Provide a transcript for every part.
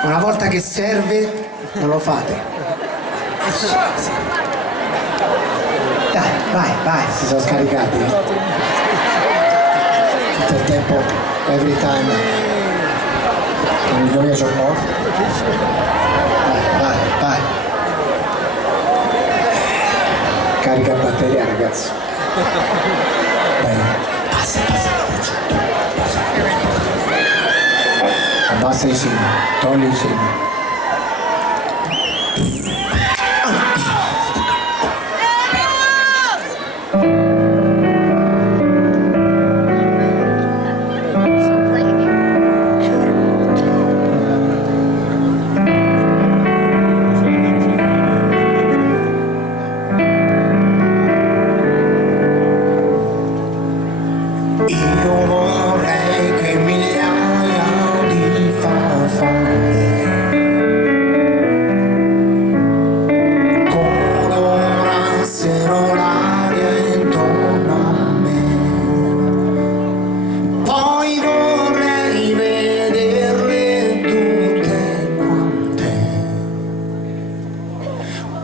Una volta che serve, non lo fate. Dai, vai, si sono scaricati. Tutto il tempo, every time. Non mi voglio c'ho morto. Vai. Carica batteria, ragazzi. Bene. Passa. Abbassa i semi, togli i semi. Io vorrei che migliaia di farfalle colorassero l'aria intorno a me. Poi vorrei vederle tutte quante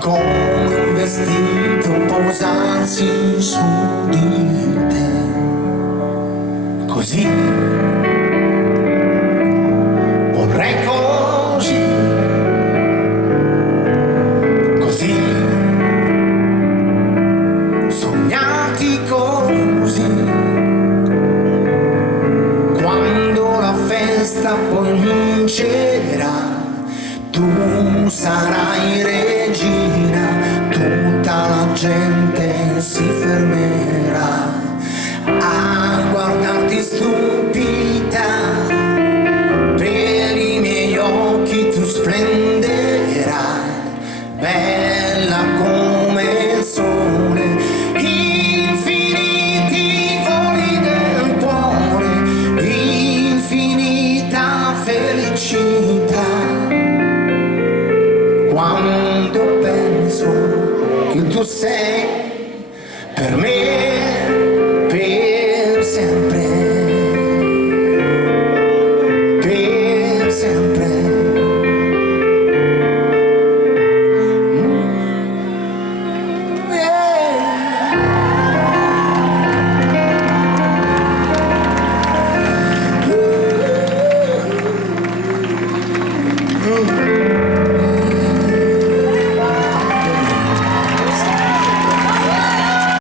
come un vestito posarsi su di te. Così, vorrei così, sognarti così, quando la festa poi vincerà, tu sarai regina, tutta la gente si fermerà a guardarti stupita, per i miei occhi tu splenderai, bella come il sole, infiniti voli del cuore, infinita felicità, quando penso che tu sei